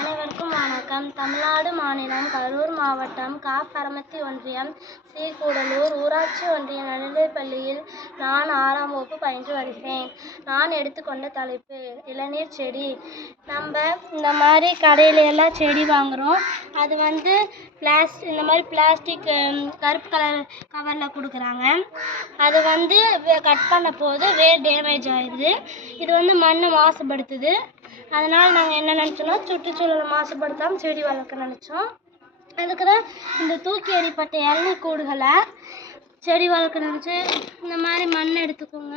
அனைவருக்கும் வணக்கம். தமிழ்நாடு மாநிலம் கரூர் மாவட்டம் பரமத்தி ஒன்றியம் கூடலூர் ஊராட்சி ஒன்றிய நடுநிலைப்பள்ளியில் நான் 6ஆம் வகுப்பு பயின்று வருகிறேன். நான் எடுத்துக்கொண்ட தலைப்பு இளநீர் செடி. நம்ம இந்த மாதிரி கடையில எல்லாம் செடி வாங்குகிறோம். அது இந்த மாதிரி பிளாஸ்டிக் கருப்பு கலர் கவரில் கொடுக்குறாங்க. அது கட் பண்ண போது வேர் டேமேஜ் ஆயிடுது. இது மண்ணை மாசுபடுத்துது. அதனால் நாங்கள் என்ன நினச்சோன்னா, சுற்றுச்சூழலை மாசுபடுத்தாமல் செடி வளர்க்க நினச்சோம். அதுக்கு தான் இந்த தூக்கி எறிப்பட்ட இளநீ கூடுகளை செடி வளர்க்க நினச்சி இந்த மாதிரி மண் எடுத்துக்கோங்க.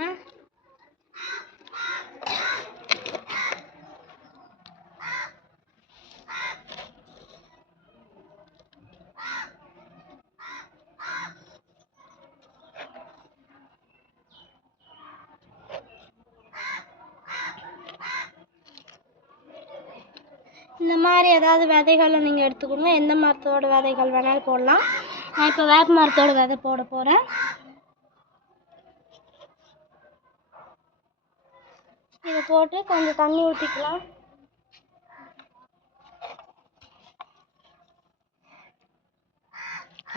இந்த மாதிரி ஏதாவது விதைகளை நீங்கள் எடுத்துக்கோங்க. எந்த மரத்தோட விதைகள் வேணாலும் போடலாம். நான் இப்போ வேப்ப மரத்தோட விதை போட போகிறேன். இதை போட்டு கொஞ்சம் தண்ணி ஊற்றிக்கலாம்.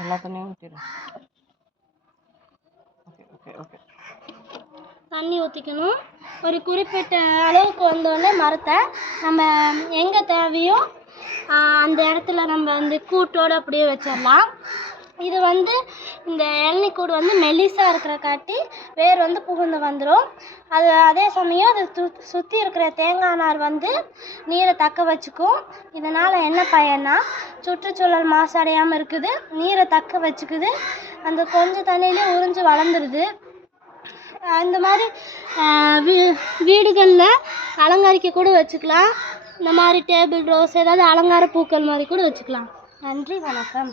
எல்லா தண்ணியும் ஊற்றிடும். தண்ணி ஊற்றிக்கணும். ஒரு குறிப்பிட்ட அளவுக்கு வந்தோடனே மரத்தை நம்ம எங்கே தேவையோ அந்த இடத்துல நம்ம கூட்டோடு அப்படியே வச்சிடலாம். இது இந்த இளநீ கூடு மெல்லிசாக இருக்கிற காட்டி வேர் புகுந்து வந்துடும். அதே சமயம் அது சுற்றி இருக்கிற தேங்காய் நார் நீரை தக்க வச்சுக்கும். இதனால் என்ன பயன்னா, சுற்றுச்சூழல் மாசடையாமல் இருக்குது, நீரை தக்க வச்சுக்குது, அந்த கொஞ்சம் தண்ணியிலே உறிஞ்சு வளர்ந்துருது. இந்த மாதிரி வீடுகளில் அலங்கரிக்க கூட வச்சுக்கலாம். இந்த மாதிரி டேபிள் ரோஸ் ஏதாவது அலங்கார பூக்கள் மாதிரி கூட வச்சுக்கலாம். நன்றி, வணக்கம்.